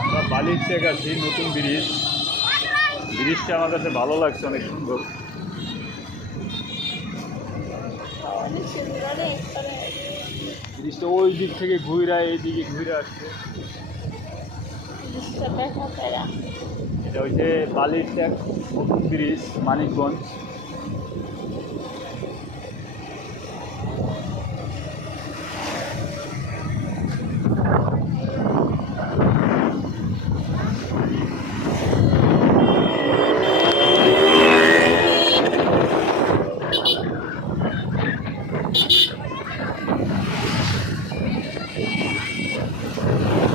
আমরা বালির চেক আছি, নতুন ব্রিজটা আমার কাছে ভালো লাগছে, অনেক সুন্দর। ব্রিজটা ওই দিক থেকে ঘুরে এই দিকে ঘুরে আসছে। এটা হচ্ছে বালির চেক নতুন ব্রিজ, মানিকগঞ্জ।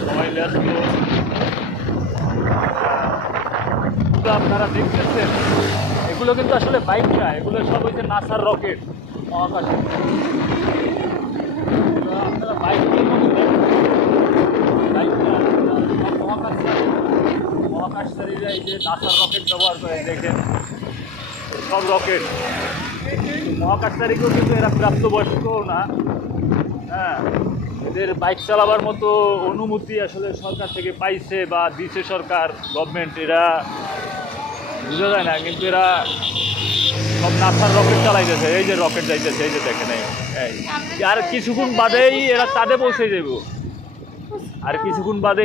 সবাই ব্যস্ত। আপনারা দেখতেছেন এগুলো কিন্তু আসলে বাইক না, এগুলো সব হচ্ছে নাসার রকেট মহাকাশে। আপনারা বাইকের মতো বাইক না, মহাকাশচারীরা এই যে নাসার রকেট ব্যবহার করে, দেখেন সব রকেট। মহাকাশচারীকেও কিন্তু এরা প্রাপ্তবয়স্কও না, হ্যাঁ, এদের বাইক চালাবার মতো অনুমতি আসলে সরকার থেকে পাইছে বা দিছে সরকার, গভর্নমেন্ট, এরা বোঝা যায় না। কিন্তু এরা সব নাসার রকেট চালাইতেছে, এই যে রকেট যাইতেছে, এই যে দেখেন, এই আর কিছুক্ষণ বাদেই এরা চাঁদে পৌঁছে যাব, আর কিছুক্ষণ বাদে